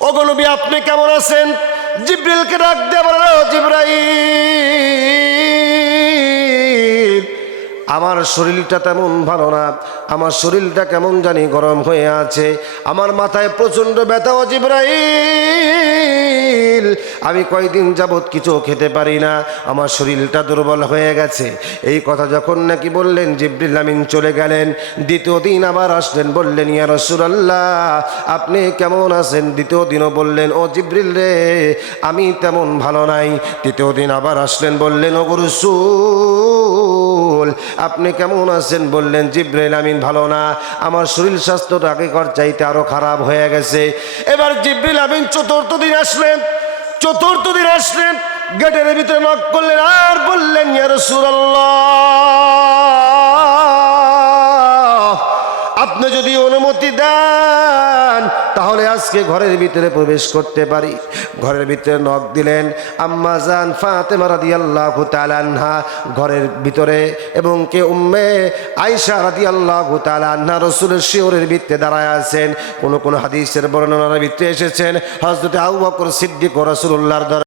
ওগনবী আপনি কেমন আছেন? জিব্রিলকে ডাক দিয়ে বলেন "ও জিব্রাইল, আমার শরীরটা তেমন ভালো না। আমার শরীরটা কেমন জানি গরম হয়ে আছে। আমার মাথায় প্রচণ্ড ব্যথা, ও জিব্রাইল। আমি কয়দিন যাবৎ কিছু খেতে পারি না, আমার শরীরটা দুর্বল হয়ে গেছে। এই কথা যখন নাকি বললেন, জিব্রিল আমিন চলে গেলেন, দ্বিতীয় দিন আবার আসলেন, বললেন, ইয়া রসুলাল্লাহ, আপনি কেমন আছেন? দ্বিতীয় দিনও বললেন, ও জিব্রিল রে, আমি তেমন ভালো নাই। তৃতীয় দিন আবার আসলেন, বললেন ও রসুল, আপনি কেমন আছেন? বললেন জিব্রাইল আমিন ভালো না, আমার শরীর স্বাস্থ্যটা আগেকার চাইতে আরও খারাপ হয়ে গেছে। এবার জিব্রিল আমিন চতুর্থ দিন আসলেন। চতুর্থ দিন আসলেন গেটের ভিতরে নক করলেন আর বললেন আপনি যদি অনুমতি দেন তাহলে আজকে ঘরের ভিতরে প্রবেশ করতে পারি। ঘরের ভিতরে নখ দিলেন, আম্মা জান ফাতেমা আল্লাহ তালান্না ঘরের ভিতরে এবং কে উম্মে আয়েশা তাআলা তালান্না রাসূলের শিওরের ভিত্তে দাঁড়ায় আছেন। কোন কোন হাদিসের বর্ণনার ভিত্তে এসেছেন। হযরত আবু বকর সিদ্দিক রাসূলুল্লাহর